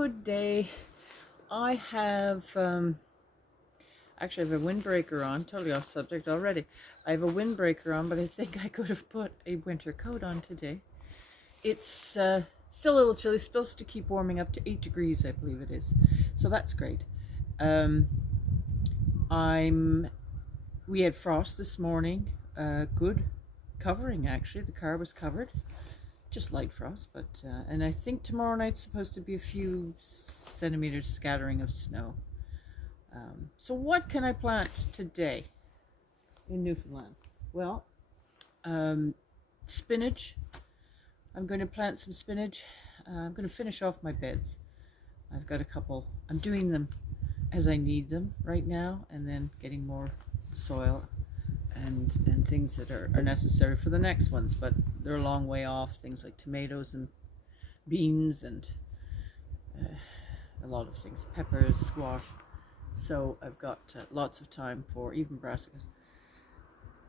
good day. I have actually I have a windbreaker on, totally off subject already. I have a windbreaker on, but I think I could have put a winter coat on today. It's still a little chilly, it's supposed to keep warming up to 8 degrees, I believe it is. So that's great. We had frost this morning, good covering actually. The car was covered. Just light frost, but and I think tomorrow night's supposed to be a few centimeters scattering of snow. So what can I plant today in Newfoundland? Well, spinach. I'm going to plant some spinach. I'm going to finish off my beds. I've got a couple. I'm doing them as I need them right now, and then getting more soil and things that are necessary for the next ones, but they're a long way off. Things like tomatoes and beans and a lot of things, peppers, squash. So I've got lots of time for even brassicas.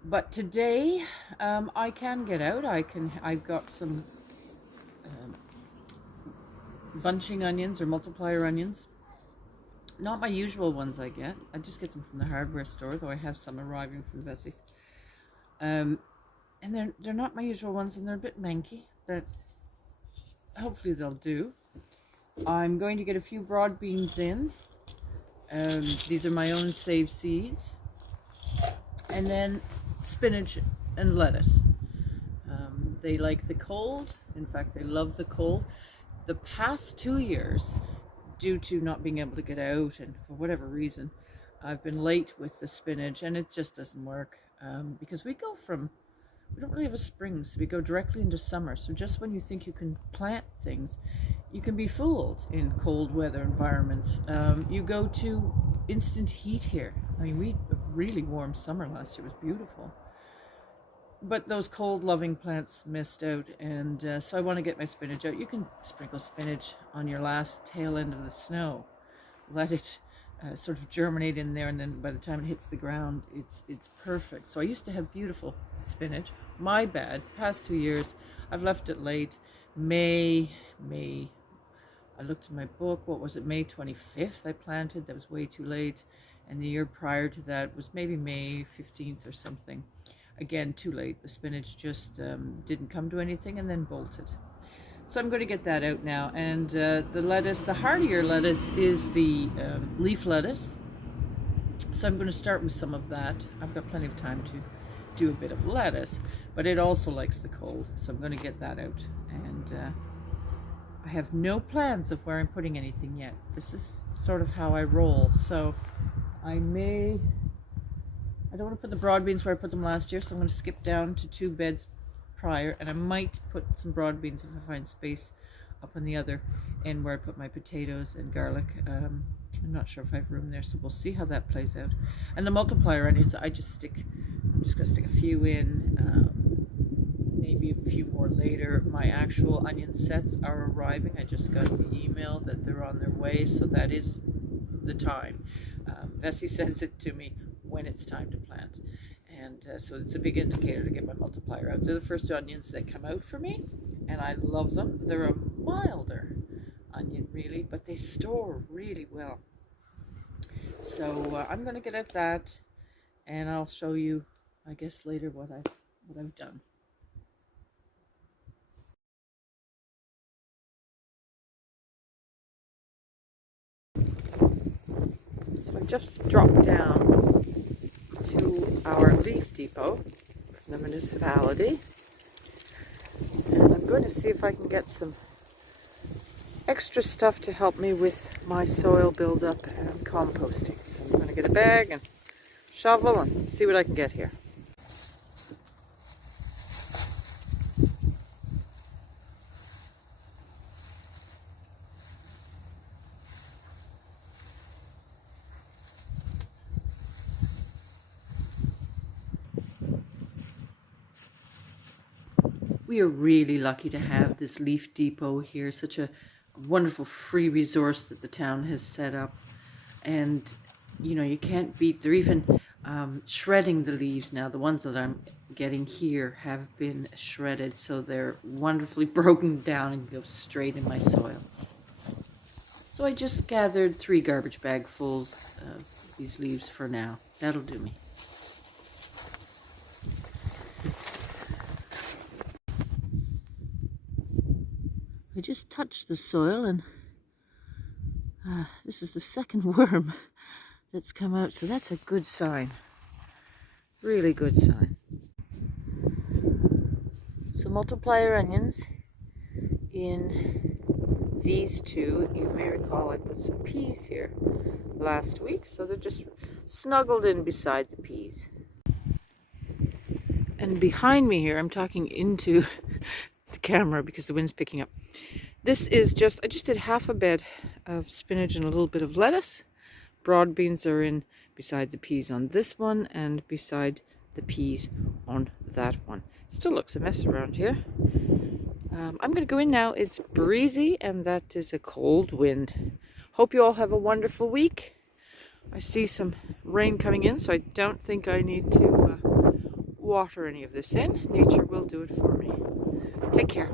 But today I can get out. I've got some bunching onions or multiplier onions. Not my usual ones I get. I just get them from the hardware store, though I have some arriving from Bessie's. And they're not my usual ones, and they're a bit manky, but hopefully they'll do. I'm going to get a few broad beans in. These are my own saved seeds. And then spinach and lettuce. They like the cold. In fact, they love the cold. The past 2 years, due to not being able to get out and for whatever reason, I've been late with the spinach, and it just doesn't work because we don't really have a spring, so we go directly into summer. So just when you think you can plant things, you can be fooled in cold weather environments. You go to instant heat here. I mean, we had a really warm summer last year. It was beautiful. But those cold loving plants missed out, and so I want to get my spinach out. You can sprinkle spinach on your last tail end of the snow. Let it sort of germinate in there, and then by the time it hits the ground, it's perfect. So I used to have beautiful spinach. My bad. Past 2 years, I've left it late. May. I looked in my book. What was it? May 25th I planted. That was way too late. And the year prior to that was maybe May 15th or something. Again, too late. The spinach just didn't come to anything and then bolted. So I'm going to get that out now. And the lettuce, the hardier lettuce, is the leaf lettuce. So I'm going to start with some of that. I've got plenty of time to do a bit of lettuce, but it also likes the cold. So I'm going to get that out. And I have no plans of where I'm putting anything yet. This is sort of how I roll. So I don't want to put the broad beans where I put them last year, so I'm going to skip down to 2 beds prior, and I might put some broad beans if I find space up on the other end where I put my potatoes and garlic. I'm not sure if I have room there, so we'll see how that plays out. And the multiplier onions, I'm just going to stick a few in, maybe a few more later. My actual onion sets are arriving. I just got the email that they're on their way, so that is the time. Bessie sends it to me when it's time to plant, and so it's a big indicator to get my multiplier out. They're the first onions that come out for me, and I love them. They're a milder onion really, but they store really well. So I'm going to get at that, and I'll show you, I guess, later what I've done. So I've just dropped down to our leaf depot from the municipality, and I'm going to see if I can get some extra stuff to help me with my soil buildup and composting. So I'm going to get a bag and shovel and see what I can get here. We are really lucky to have this leaf depot here, such a wonderful free resource that the town has set up. And, you know, you can't beat, they're even shredding the leaves now. The ones that I'm getting here have been shredded, so they're wonderfully broken down and go straight in my soil. So I just gathered 3 garbage bagfuls of these leaves for now. That'll do me. I just touched the soil and this is the second worm that's come out, so that's a good sign. Really good sign. So multiplier onions. In these two, you may recall I put some peas here last week, so they're just snuggled in beside the peas. And behind me here, I'm talking into the camera because the wind's picking up. This is I just did half a bed of spinach and a little bit of lettuce. Broad beans are in beside the peas on this one and beside the peas on that one. Still looks a mess around here. I'm going to go in now. It's breezy and that is a cold wind. Hope you all have a wonderful week. I see some rain coming in, so I don't think I need to water any of this in. Nature will do it for me. Take care.